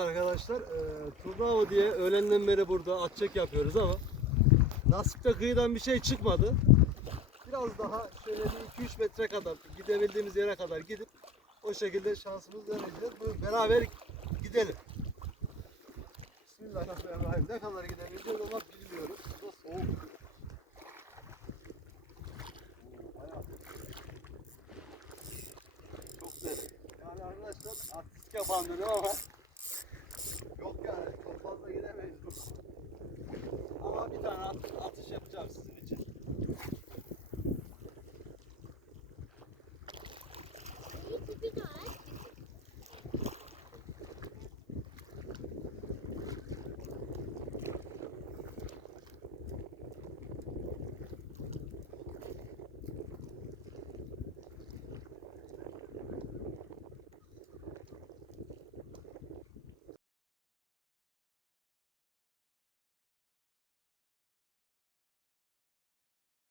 Arkadaşlar turna diye öğlenden beri burada atçek yapıyoruz ama nasipte kıyıdan bir şey çıkmadı. Biraz daha şöyle bir 2-3 metre kadar gidebildiğimiz yere kadar gidip o şekilde şansımızı deneyeceğiz. Beraber gidelim. Bismillahirrahmanirrahim. Ne kadar gidebileceğiz ama bilmiyoruz. Bu da soğuk. Çok derin. Yani arkadaşlar artistik yapan dönüyor ama yok yani çok fazla gidemeyiz. Ama bir tane atış yapacağım size.